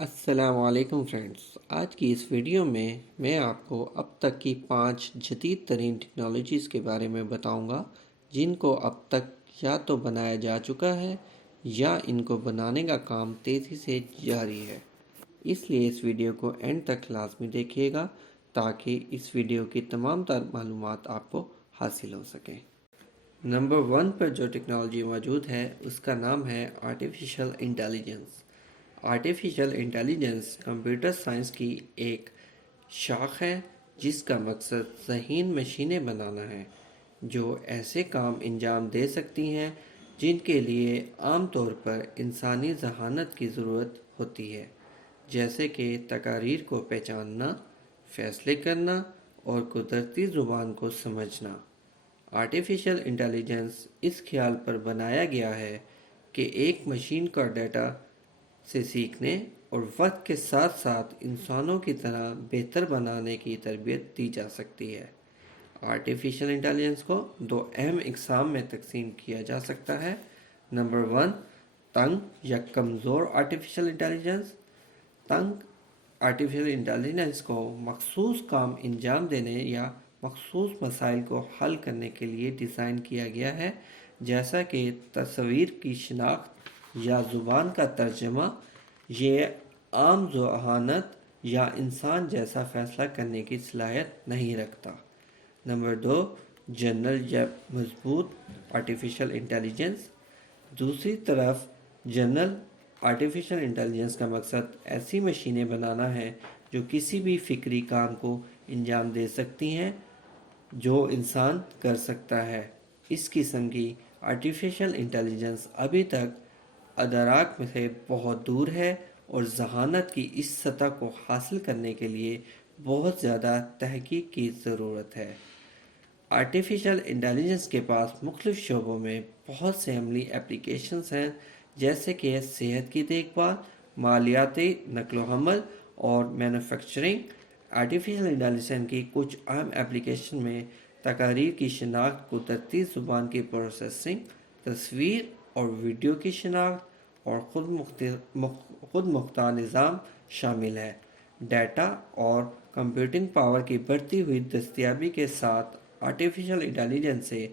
السلام علیکم فرینڈز، آج کی اس ویڈیو میں آپ کو اب تک کی 5 جدید ترین ٹیکنالوجیز کے بارے میں بتاؤں گا جن کو اب تک یا تو بنایا جا چکا ہے یا ان کو بنانے کا کام تیزی سے جاری ہے۔ اس لیے اس ویڈیو کو اینڈ تک لازمی دیکھیے گا تاکہ اس ویڈیو کی تمام تر معلومات آپ کو حاصل ہو سکیں۔ نمبر 1 پر جو ٹیکنالوجی موجود ہے اس کا نام ہے artificial intelligence. Artificial intelligence computer science کی ایک شاخ ہے جس کا مقصد ذہین مشینیں بنانا ہے جو ایسے کام انجام دے سکتی ہیں جن کے لیے عام طور پر انسانی ذہانت کی ضرورت ہوتی ہے، جیسے کہ تقاریر کو پہچاننا، فیصلے کرنا اور قدرتی زبان کو سمجھنا۔ آرٹیفیشل انٹیلیجنس اس خیال پر بنایا گیا ہے کہ ایک مشین کا ڈیٹا سے سیکھنے اور وقت کے ساتھ ساتھ انسانوں کی طرح بہتر بنانے کی تربیت دی جا سکتی ہے۔ آرٹیفیشل انٹیلیجنس کو 2 اہم اقسام میں تقسیم کیا جا سکتا ہے۔ نمبر 1، تنگ یا کمزور آرٹیفیشل انٹیلیجنس۔ تنگ آرٹیفیشل انٹیلیجنس کو مخصوص کام انجام دینے یا مخصوص مسائل کو حل کرنے کے لیے ڈیزائن کیا گیا ہے، جیسا کہ تصویر کی شناخت یا زبان کا ترجمہ۔ یہ عام ذہانت یا انسان جیسا فیصلہ کرنے کی صلاحیت نہیں رکھتا۔ نمبر 2، جنرل یا مضبوط آرٹیفیشل انٹیلیجنس۔ دوسری طرف جنرل آرٹیفیشل انٹیلیجنس کا مقصد ایسی مشینیں بنانا ہے جو کسی بھی فکری کام کو انجام دے سکتی ہیں جو انسان کر سکتا ہے۔ اس قسم کی آرٹیفیشل انٹیلیجنس ابھی تک ادراک سے بہت دور ہے اور ذہانت کی اس سطح کو حاصل کرنے کے لیے بہت زیادہ تحقیق کی ضرورت ہے۔ آرٹیفیشل انٹیلیجنس کے پاس مختلف شعبوں میں بہت سے عملی اپلیکیشنز ہیں، جیسے کہ صحت کی دیکھ بھال، مالیاتی نقل و حمل اور مینوفیکچرنگ۔ آرٹیفیشل انٹیلیجنس کی کچھ اہم اپلیکیشن میں تقاریر کی شناخت، قدرتی زبان کی پروسیسنگ، تصویر اور ویڈیو کی شناخت اور خود مختار نظام شامل ہے۔ ڈیٹا اور کمپیوٹنگ پاور کی بڑھتی ہوئی دستیابی کے ساتھ آرٹیفیشل انٹیلیجنس سے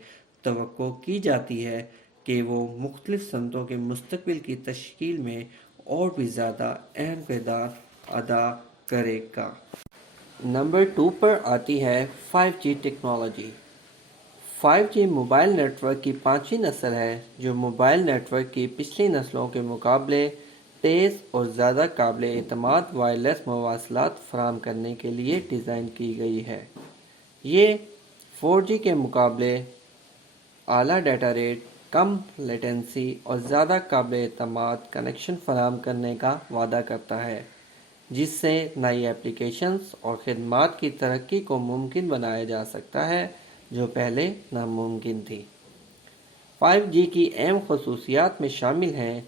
توقع کی جاتی ہے کہ وہ مختلف صنعتوں کے مستقبل کی تشکیل میں اور بھی زیادہ اہم کردار ادا کرے گا۔ نمبر 2 پر آتی ہے 5G technology. 5G mobile net work کی 5ویں نسل ہے جو موبائل نیٹ ورک کی پچھلی نسلوں کے مقابلے تیز اور زیادہ قابل اعتماد وائرلیس مواصلات فراہم کرنے کے لیے ڈیزائن کی گئی ہے۔ یہ 4G کے مقابلے اعلیٰ ڈیٹا ریٹ، کم لیٹنسی اور زیادہ قابل اعتماد کنیکشن فراہم کرنے کا وعدہ کرتا ہے، جس سے نئی ایپلیکیشنز اور خدمات کی ترقی کو ممکن بنایا جا سکتا ہے جو پہلے ناممکن تھی۔ 5G کی اہم خصوصیات میں شامل ہیں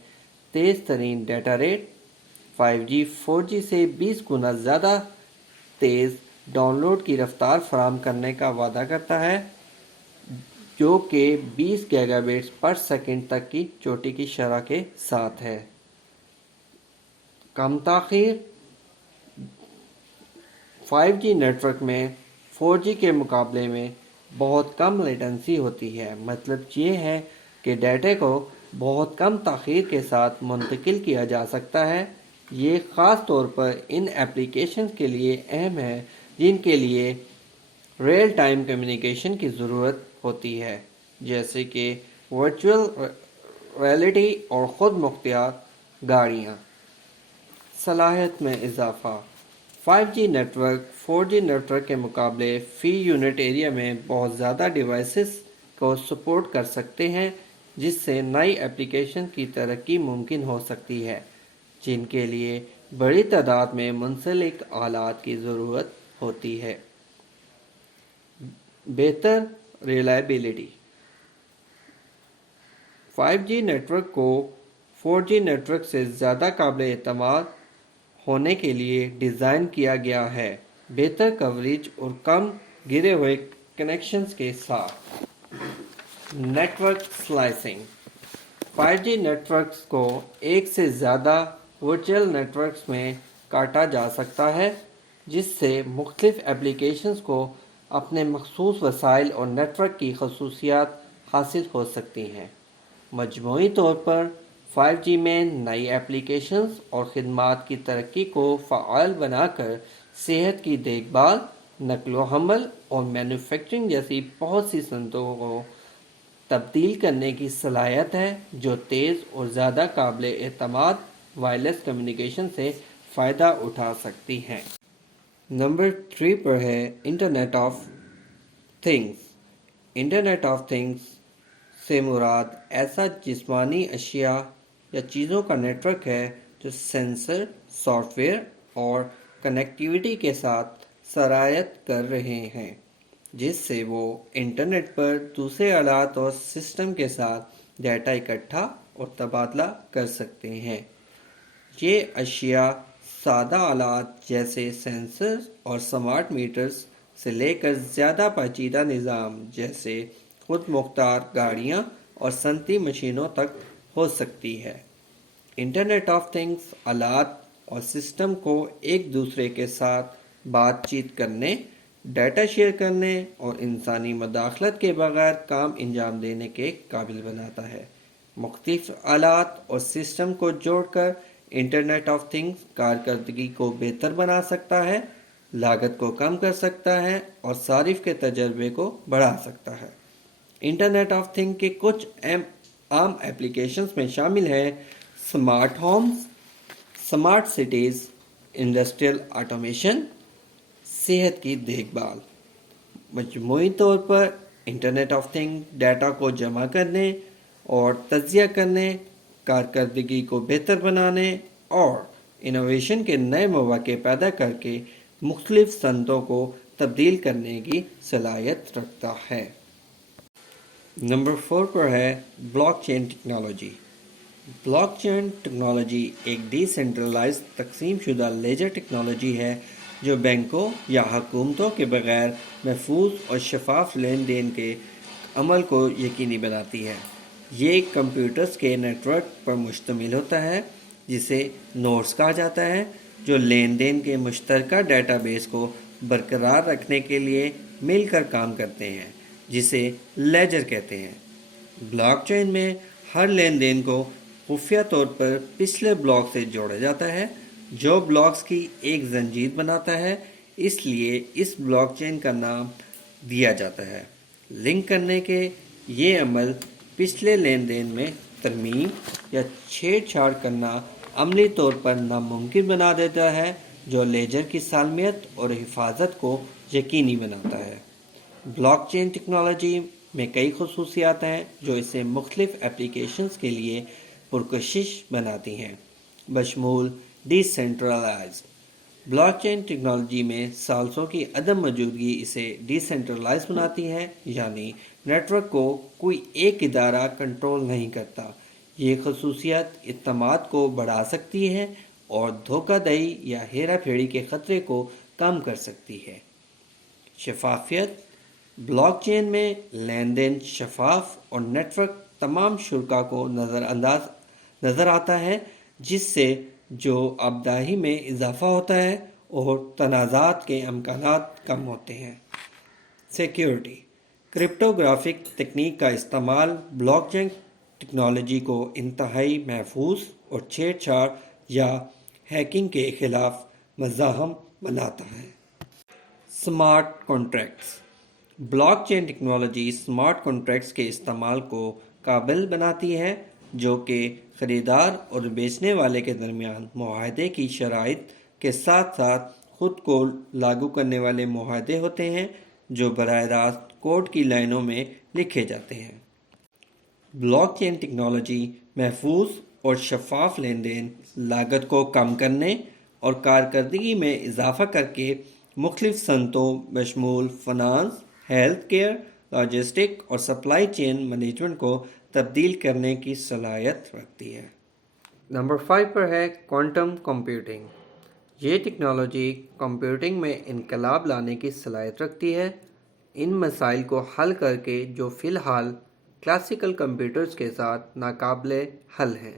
تیز ترین ڈیٹا ریٹ۔ 5G 4G سے 20 گنا زیادہ تیز ڈاؤن لوڈ کی رفتار فراہم کرنے کا وعدہ کرتا ہے، جو کہ 20 گیگا بٹس پر سیکنڈ تک کی چوٹی کی شرح کے ساتھ ہے۔ کم تاخیر۔ 5G نیٹ ورک میں 4G کے مقابلے میں بہت کم لیٹنسی ہوتی ہے۔ مطلب یہ ہے کہ ڈیٹا کو بہت کم تاخیر کے ساتھ منتقل کیا جا سکتا ہے۔ یہ خاص طور پر ان ایپلیکیشنز کے لیے اہم ہے جن کے لیے ریئل ٹائم کمیونیکیشن کی ضرورت ہوتی ہے، جیسے کہ ورچوئل ریئلٹی اور خود مختار گاڑیاں۔ صلاحیت میں اضافہ۔ 5G net work 4G net work کے مقابلے فی یونٹ ایریا میں بہت زیادہ ڈیوائسز کو سپورٹ کر سکتے ہیں، جس سے نئی ایپلیکیشن کی ترقی ممکن ہو سکتی ہے جن کے لیے بڑی تعداد میں منسلک آلات کی ضرورت ہوتی ہے۔ بہتر ریلائبلٹی۔ 5G نیٹ ورک کو 4G نیٹ ورک سے زیادہ قابل اعتماد ہونے کے لیے ڈیزائن کیا گیا ہے، بہتر کوریج اور کم گرے ہوئے کنیکشنز کے ساتھ۔ Network slicing. 5G networks کو ایک سے زیادہ ورچوئل نیٹورکس میں کاٹا جا سکتا ہے، جس سے مختلف ایپلیکیشنز کو اپنے مخصوص وسائل اور نیٹ ورک کی خصوصیات حاصل ہو سکتی ہیں۔ مجموعی طور پر 5G میں نئی ایپلیکیشنز اور خدمات کی ترقی کو فعال بنا کر صحت کی دیکھ بھال، نقل و حمل اور مینوفیکچرنگ جیسی بہت سی صنعتوں کو تبدیل کرنے کی صلاحیت ہے، جو تیز اور زیادہ قابل اعتماد وائرلیس کمیونیکیشن سے فائدہ اٹھا سکتی ہیں۔ نمبر 3 پر ہے internet of things. Internet of things سے مراد ایسا جسمانی اشیاء یا چیزوں کا نیٹ ورک ہے جو سینسر، سافٹ ویئر اور کنیکٹیوٹی کے ساتھ سرایت کر رہے ہیں، جس سے وہ انٹرنیٹ پر دوسرے آلات اور سسٹم کے ساتھ ڈیٹا اکٹھا اور تبادلہ کر سکتے ہیں۔ یہ اشیاء سادہ آلات جیسے سینسرز اور سمارٹ میٹرز سے لے کر زیادہ پیچیدہ نظام جیسے خود مختار گاڑیاں اور صنعتی مشینوں تک ہو سکتی ہے۔ انٹرنیٹ آف تھنگز آلات اور سسٹم کو ایک دوسرے کے ساتھ بات چیت کرنے، ڈیٹا شیئر کرنے اور انسانی مداخلت کے بغیر کام انجام دینے کے قابل بناتا ہے۔ مختلف آلات اور سسٹم کو جوڑ کر انٹرنیٹ آف تھنگز کارکردگی کو بہتر بنا سکتا ہے، لاگت کو کم کر سکتا ہے اور صارف کے تجربے کو بڑھا سکتا ہے۔ انٹرنیٹ آف تھنگ کے کچھ عام ایپلیکیشنز میں شامل ہیں smart homes, smart cities, industrial automation, صحت کی دیکھ بھال۔ مجموعی طور پر انٹرنیٹ آف تھنگ ڈیٹا کو جمع کرنے اور تجزیہ کرنے، کارکردگی کو بہتر بنانے اور انوویشن کے نئے مواقع پیدا کر کے مختلف صنعتوں کو تبدیل کرنے کی صلاحیت رکھتا ہے۔ نمبر 4 پر ہے blockchain technology. Blockchain technology ایک ڈی سینٹرلائزڈ تقسیم شدہ لیجر ٹیکنالوجی ہے جو بینکوں یا حکومتوں کے بغیر محفوظ اور شفاف لین دین کے عمل کو یقینی بناتی ہے۔ یہ کمپیوٹرز کے نیٹ ورک پر مشتمل ہوتا ہے جسے نوڈز کہا جاتا ہے، جو لین دین کے مشترکہ ڈیٹا بیس کو برقرار رکھنے کے لیے مل کر کام کرتے ہیں، جسے لیجر کہتے ہیں۔ بلاک چین میں ہر لین دین کو خفیہ طور پر پچھلے بلاک سے جوڑا جاتا ہے، جو بلاکس کی ایک زنجیر بناتا ہے، اس لیے اس بلاک چین کا نام دیا جاتا ہے۔ لنک کرنے کے یہ عمل پچھلے لین دین میں ترمیم یا چھیڑ چھاڑ کرنا عملی طور پر ناممکن بنا دیتا ہے، جو لیجر کی سالمیت اور حفاظت کو یقینی بناتا ہے۔ بلاک چین ٹیکنالوجی میں کئی خصوصیات ہیں جو اسے مختلف ایپلیکیشنز کے لیے پرکشش بناتی ہیں، بشمول decentralized. Blockchain technology میں ثالثوں کی عدم موجودگی اسے ڈی سینٹرلائز بناتی ہے، یعنی نیٹ ورک کو کوئی ایک ادارہ کنٹرول نہیں کرتا۔ یہ خصوصیت اعتماد کو بڑھا سکتی ہے اور دھوکہ دہی یا ہیرا پھیری کے خطرے کو کم کر سکتی ہے۔ شفافیت۔ بلاک چین میں لین دین شفاف اور نیٹ ورک تمام شرکاء کو نظر آتا ہے، جس سے جو آبدہی میں اضافہ ہوتا ہے اور تنازعات کے امکانات کم ہوتے ہیں۔ سیکیورٹی۔ کرپٹوگرافک تکنیک کا استعمال بلاک چین ٹیکنالوجی کو انتہائی محفوظ اور چھیڑ چھاڑ یا ہیکنگ کے خلاف مزاحم بناتا ہے۔ Smart contracts. Blockchain technology smart contracts کے استعمال کو قابل بناتی ہے، جو کہ خریدار اور بیچنے والے کے درمیان معاہدے کی شرائط کے ساتھ ساتھ خود کو لاگو کرنے والے معاہدے ہوتے ہیں جو براہ راست کوڈ کی لائنوں میں لکھے جاتے ہیں۔ بلاک چین ٹیکنالوجی محفوظ اور شفاف لین دین، لاگت کو کم کرنے اور کارکردگی میں اضافہ کر کے مختلف صنعتوں بشمول فنانس، ہیلتھ کیئر، لاجسٹک اور سپلائی چین مینجمنٹ کو تبدیل کرنے کی صلاحیت رکھتی ہے۔ نمبر 5 پر ہے کوانٹم کمپیوٹنگ۔ یہ ٹیکنالوجی کمپیوٹنگ میں انقلاب لانے کی صلاحیت رکھتی ہے، ان مسائل کو حل کر کے جو فی الحال کلاسیکل کمپیوٹرز کے ساتھ ناقابل حل ہیں۔